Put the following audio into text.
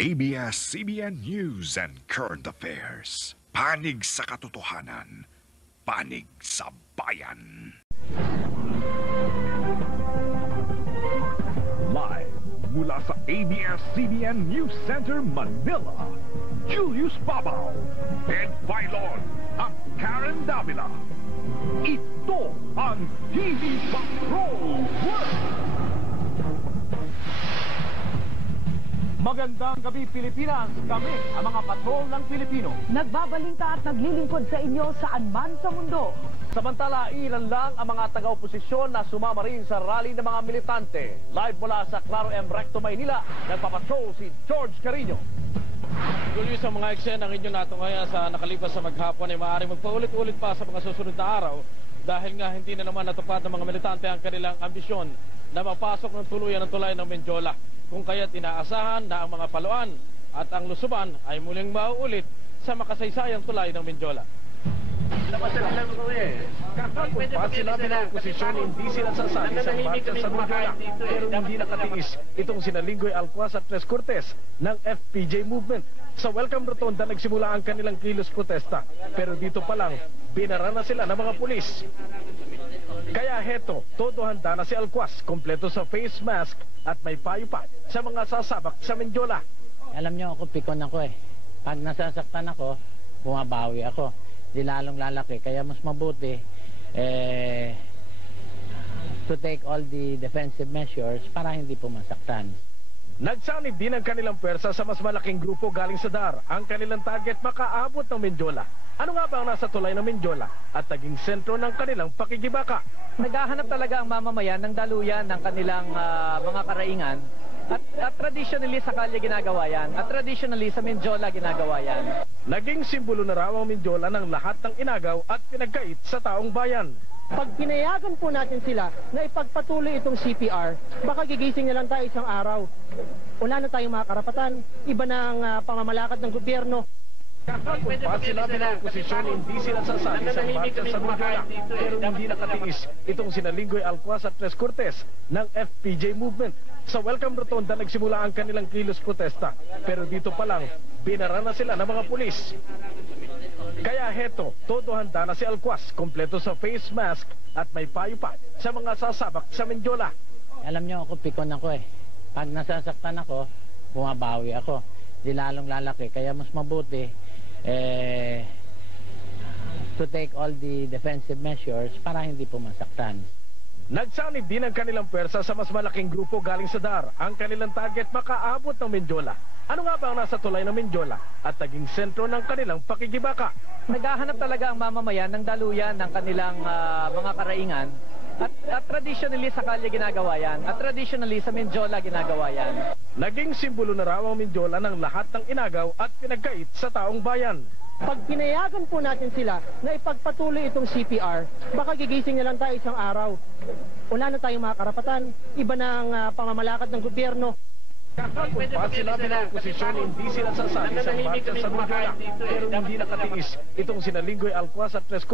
ABS-CBN News and Current Affairs. Panig sa katotohanan. Panig sa bayan. Live mula sa ABS-CBN News Center, Manila, Julius Babaw, Ed Bailon at Karen Davila. Ito ang TV Patrol World! Magandang gabi, Pilipinas! Kami ang mga patrol ng Pilipino. Nagbabalita at naglilingkod sa inyo saan man sa mundo. Samantala, ilan lang ang mga taga-oposisyon na sumama rin sa rally ng mga militante. Live mula sa Claro M. Recto, Maynila, nagpapatrol si George Carino. Julius, ang mga eksena ng inyong natunghayan sa nakalipas sa maghapon ay maaaring magpaulit-ulit pa sa mga susunod na araw dahil nga hindi na naman natupad ng mga militante ang kanilang ambisyon na mapasok ng tuluyan ng tulay ng Menjola. Kung kaya't inaasahan na ang mga paluan at ang lusuban ay muling mauulit sa makasaysayang tulay ng Menjola. Kahapon pa sinabi ng oposisyon hindi sila sasali sa marcha sa Menjola pero hindi nakatiis itong sina Linggoy Alcuaz at Tres Cortes ng FPJ Movement. Sa welcome rotonda nagsimula ang kanilang kilos protesta pero dito pa lang binara na sila ng mga pulis. Kaya heto, todo handa na si Alcuaz, kompleto sa face mask at may payo pa sa mga sasabak sa Menjola. Alam niyo ako, pikon ako eh. Pag nasasaktan ako, bumabawi ako. Di lalong lalaki. Kaya mas mabuti to take all the defensive measures para hindi po masaktan. Nagsanib din ang kanilang pwersa sa mas malaking grupo galing sa DAR. Ang kanilang target makaabot ng Menjola. Ano nga ba ang nasa tulay ng Menjola at naging sentro ng kanilang pakikibaka? Naghahanap talaga ang mamamayan ng daluyan ng kanilang mga karaingan. At traditionally sa kalye ginagawa yan. At traditionally sa Menjola ginagawa yan. Naging simbolo na raw ang Menjola ng lahat ng inagaw at pinagkait sa taong bayan. Pag pinayagan po natin sila na ipagpatuloy itong CPR, baka gigising na lang tayo isang araw. Wala na tayong mga karapatan, iba na ang pamamalakad ng gobyerno. Kahapon pa sinabi ng oposisyon hindi sila sasali sa marcha sa Menjola pero hindi nakatiis itong sina Linggoy Alcuaz at Tres Cortes ng FPJ Movement. Sa welcome rotonda nagsimula ang kanilang kilos protesta pero dito pa lang binara na sila ng mga pulis. Kaya heto, todo handa na si Alcuaz, kompleto sa face mask at may payo pa sa mga sasabak sa Menjola. Alam niyo ako, pikon ako eh. Pag nasasaktan ako, bumabawi ako. Di lalong lalaki. Kaya mas mabuti to take all the defensive measures para hindi po masaktan. Nagsanib din ang kanilang pwersa sa mas malaking grupo galing sa DAR. Ang kanilang target makaabot ng Menjola. Ano nga ba ang nasa tulay ng Menjola at naging sentro ng kanilang pakikibaka? Naghahanap talaga ang mamamayan ng daluyan ng kanilang mga karaingan. At traditionally sa kalye ginagawa yan. At traditionally sa Menjola ginagawa yan. Naging simbolo na raw ang Menjola ng lahat ng inagaw at pinagkait sa taong bayan. Pag pinayagan po natin sila na ipagpatuloy itong CPR, baka gigising na lang tayo isang araw. Wala na tayong mga karapatan, iba na ang pamamalakad ng gobyerno. Kahapon pa sinabi ng oposisyon hindi sila sasali sa marcha sa Menjola pero hindi nakatiis itong sina Linggoy Alcuaz at Tres Cortes